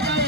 ராஜா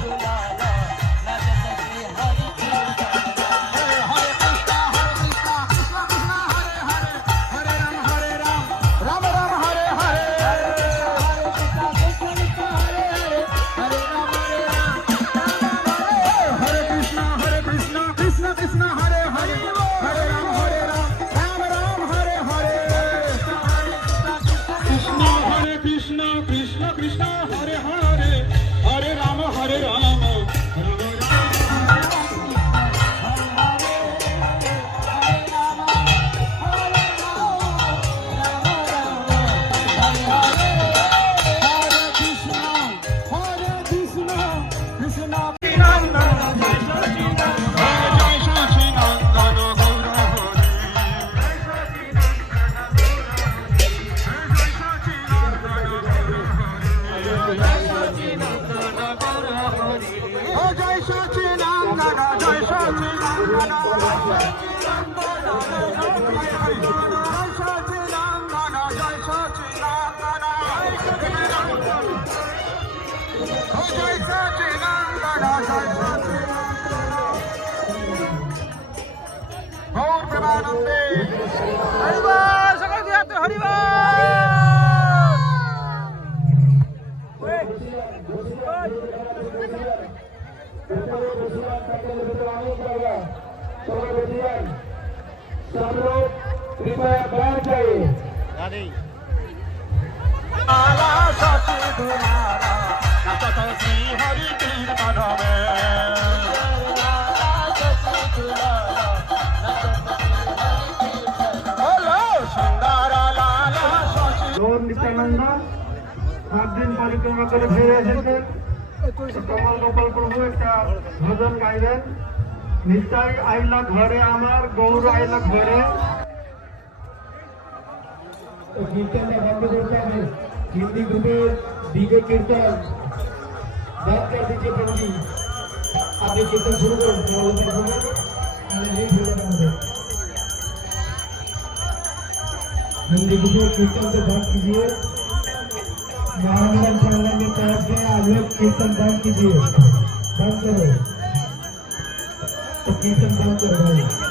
সচিনন্দন জয় सब लोग कृपया बैठ जाइए আলা সচি ধুমারা নাচত শ্রী হরি কীর্তনবে হলো সুন্দর লালা সচি গৌর নিত্যানন্দ সাত দিন পরিক্রমা করে ফিরে এসেছেন কমল গোপাল প্রভু একটা ভজন গাইবেন নিতাই আইলা ঘরে আমার গৌর আইলা ঘরে কীর্তনটা বন্ধ করতে হবে হিন্দি গ্রুপের ডিজে কীর্তন বন্ধ করে দিচ্ছে প্রভু আপনি কীর্তন শুরু করুন কমল গোপাল প্রভু আমি lead হয়ে যাবেন আমাদের। हिंदी ग्रुप कीर्तन को बंद कीजिए महाराज चैनल में तरफ से आप लोग कीर्तन बंद कीजिए बंद करो तो कीर्तन बंद करो भाई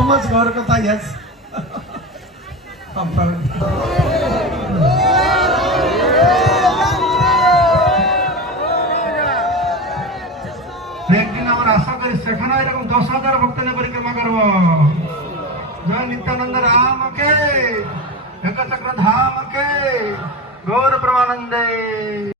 Too much Gaur Katha, yes. I'm proud. একদিন আমরা আশা করি সেখানে এরকম দশ হাজার ভক্ত নিয়ে পরিক্রমা করব জয় নিত্যানন্দ রামকে একচক্র ধামকে গৌর প্রমানন্দে